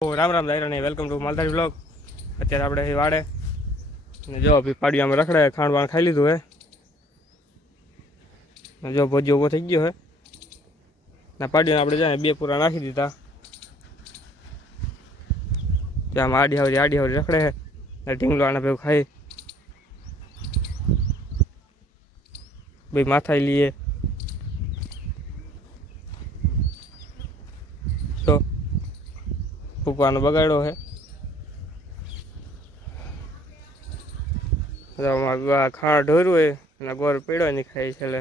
રામ રામ દાયરા ને welcome to Maldhari blog. અત્યારે આપણે વાડે ને જો ભી પાડીયામાં રખડે ખાંડ વાણ ખાઈ લીધું હે ને જો ભોજી ઊભો થઈ ગયો હે ને પાડીયાને આપણે જાય બે પૂરા નાખી દીધા. ત્યાં આડી હાવરી રખડે હે ને ઢીંગલો આને ભેગું ખાઈ ભાઈ માથાઈ લીએ તો ફૂકવાનો બગાડ્યો હે. ખાણ ઢોર્યું હોય અને ગોળ પીડ્યો નહીં ખાઈ છેલ્લે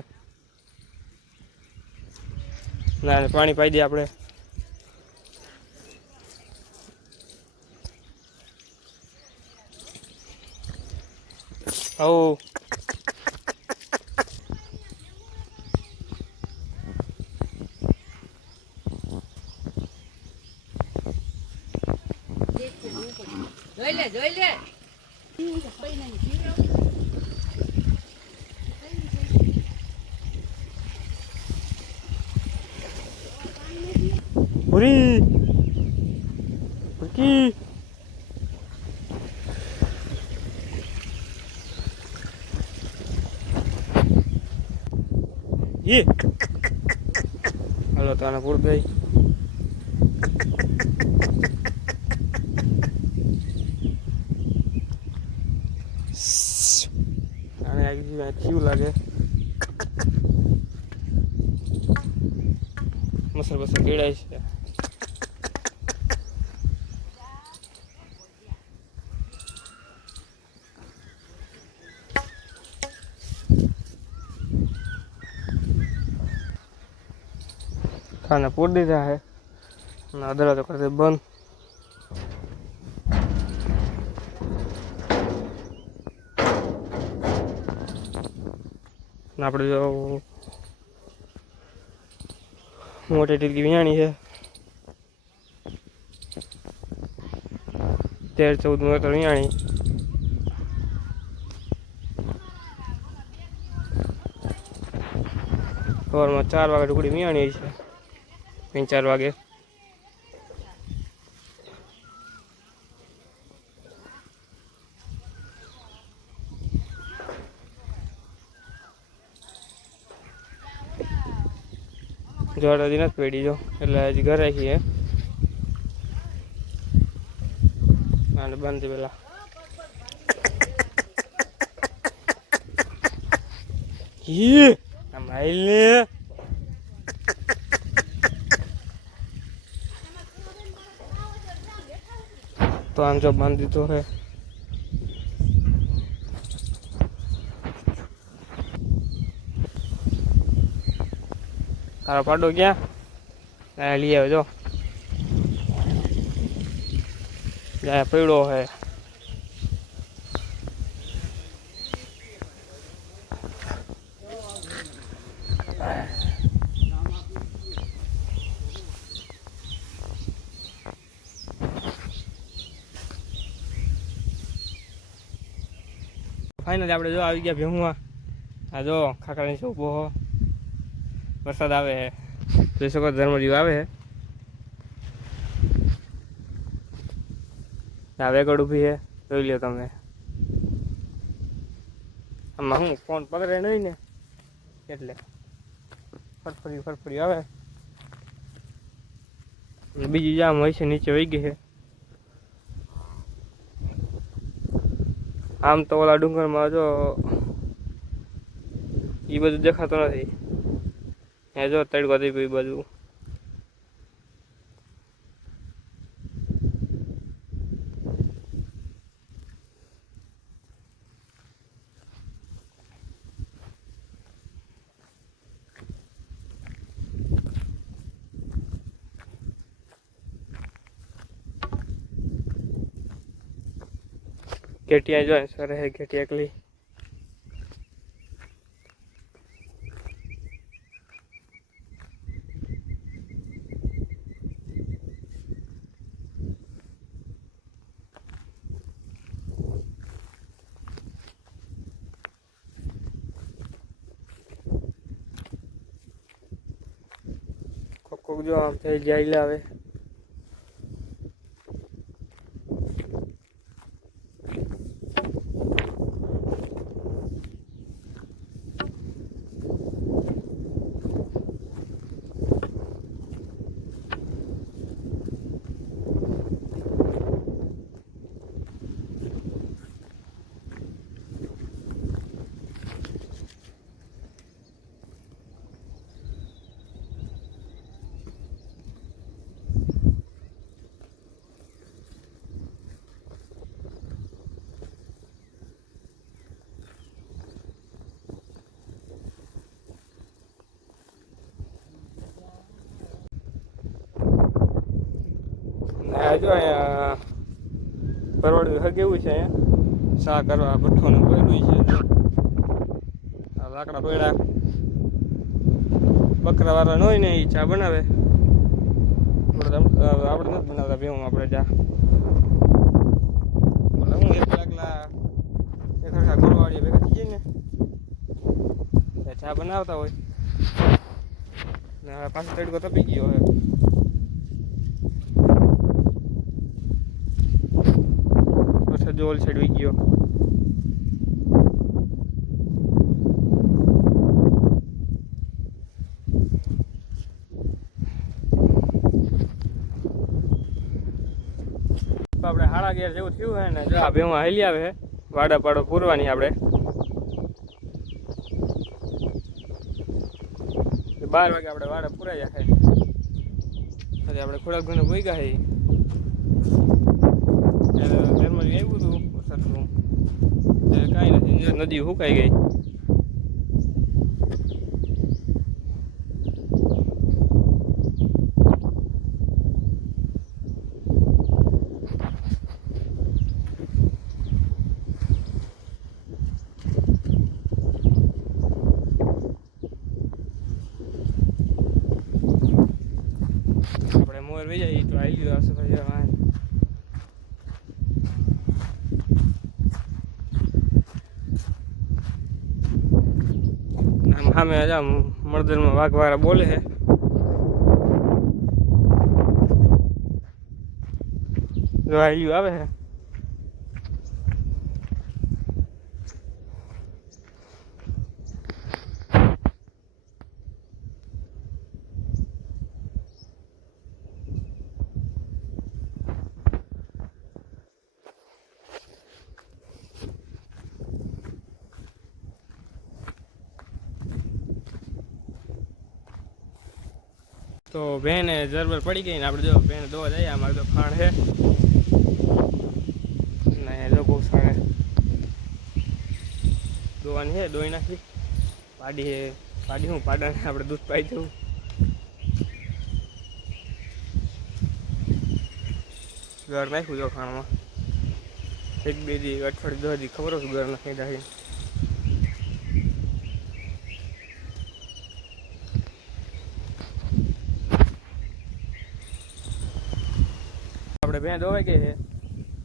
ના પાણી પાઈ દઈએ આપણે. આવું જોઈ લે પૂરી પૂરી ये હાલો તો આને પૂર ગઈ આને આવી ક્યુ લાગે મસર બસર કેળાય છે. खाना पूर दीधा है ना अदरा तो करते बंद ना अपने जो मोटे टिल की वियाणी है 13-14 मीटर वियाणी सवार में 4 वागे टुकड़ी वियाणी है 3-4 वागे जोड़ दिन पेड़ी जो એટલે હજી ઘરે છીએ અને બંધ પેલા યે આમ આઈલે तो आम जो बांधी तो है तारा पाडो क्या लिए जो जाए पेड़ो है फाइनली આપણે જો આવી ગયા ભેહુમાં. આ જો ખાખરા નીચે ઊભો હો વરસાદ આવે હે જોઈ શકો ધર્મજીવ આવે હે. આ વેગડ ઊભી હે જોઈ લ્યો તમે. આમાં હું ફોન પકડે નહીં ને એટલે ફરફરી આવે. બીજી જામ હોય છે નીચે વહી ગઈ છે. આમ તો ઓલા ડુંગરમાં જો એ બધું દેખાતું નથી. એ જો તડકો થઈ ગયો બાજુ ઘેટિયા જો સર હે ઘેટિયા એકલી કોક જો આમ થઈ જાય લાવે જો અહીંયા પરવડ્યું હગેવું છે અહીંયા શા કરવા ભઠ્ઠોને પડ્યું છે જો આ લાકડા પડ્યા બકરા વાળા ન હોય ને એ ચા બનાવે આપણે નથી બનાવતા ભેવું આપણે ચા એટલે હું એકલા એક હરખા ગોળવાળી ભેગા થઈ જાય ને ચા બનાવતા હોય ને હવે પાછો તડકો તપી ગયો હવે પાછો જો ઓલ સાઈડ વી ગયો આપણે 11:30 જેવું થયું હે ને જો આ ભેવા હાલી આવે હે વાડા પાડો પૂરવાની આપણે 12 વાગે આપણે વાડા પૂરાઈ જાય એટલે આપણે થોડાક ઘણું ભોઈ ગયા ત્યારે ઘરમાં આવ્યું હતું વરસાદનું ત્યારે કાંઈ નથી નદી સુકાઈ ગઈ મોર વી જાય તો આવી ગયો આવશે ભાઈ આમ સામે જા મળદરમાં વાઘવાળા બોલે છે જો આવી આવે છે તો બેન જરબર પડી ગઈ ને આપણે જો બેન દોવા જઈએ અમારે તો ખાણ છે ને જો બહુ સાણે દોવાની છે દોઈ નાખી પાડી હું પાડાને આપણે દૂધ પાઈ જવું ઘર નાખ્યું જો ખાણમાં 1-2 દી અઠવાડિયું 10 દી ખબર હતું ઘર નાખી નાખી આપણે ભેં દોવાઈ ગઈ છે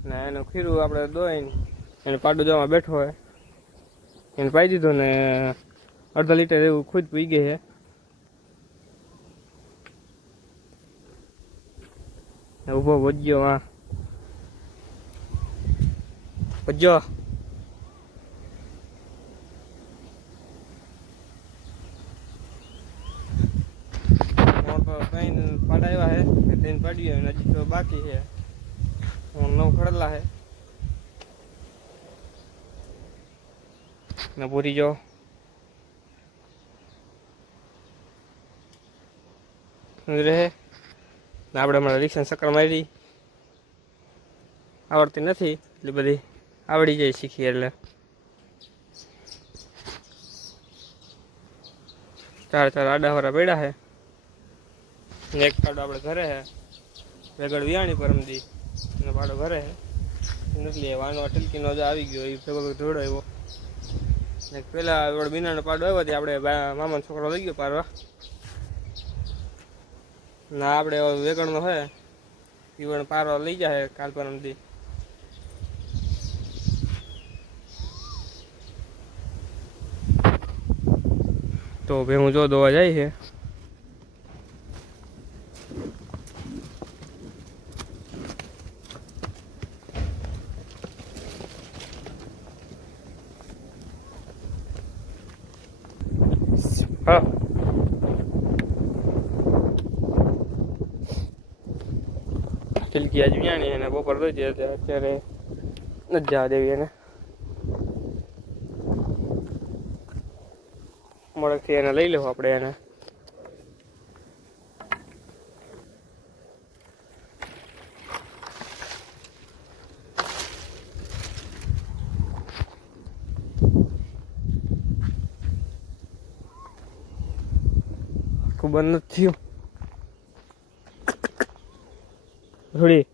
ને એનું ખીરું આપણે દોઈને એને પાડું જવા બેઠો હોય એને પાઈ દીધું ને અડધા લીટર એવું ખુદ પી ગઈ છે ઊભો વજ્યો હા વજ્યો કઈ પાડા એવા છે કે તેને પાડી હજી તો બાકી છે 9 ખડેલા છે ને પૂરી જો રહે ને આપણે હમણાં રિક્ષા ચક્કર મારી આવડતી નથી એટલી બધી આવડી જાય શીખી એટલે 4 આડાવાળા પડ્યા છે ને એક પાડો આપણે ઘરે છે વેગળ વિયાણી પરમદી અને પાડો ઘરે છે નથી વાનો ટિલકીનો જ આવી ગયો એ ભેગો ધોડો આવ્યો ને પેલા વડ બીનાનો પાડો આવ્યો તે આપણે મામાનો છોકરો લઈ ગયો પાડવા ના આપણે વેગળનો હોય ઈવણ પારો લઈ જાય કાલ પરમદી તો ભાઈ હું જો દોવા જાય છે હા ટિલકી આજ વિયાણી એને બપોર દઈ દે અત્યારે નથી જવા દેવી એને મળકથી એને લઈ લેવું આપણે એને ખબર નથી થોડી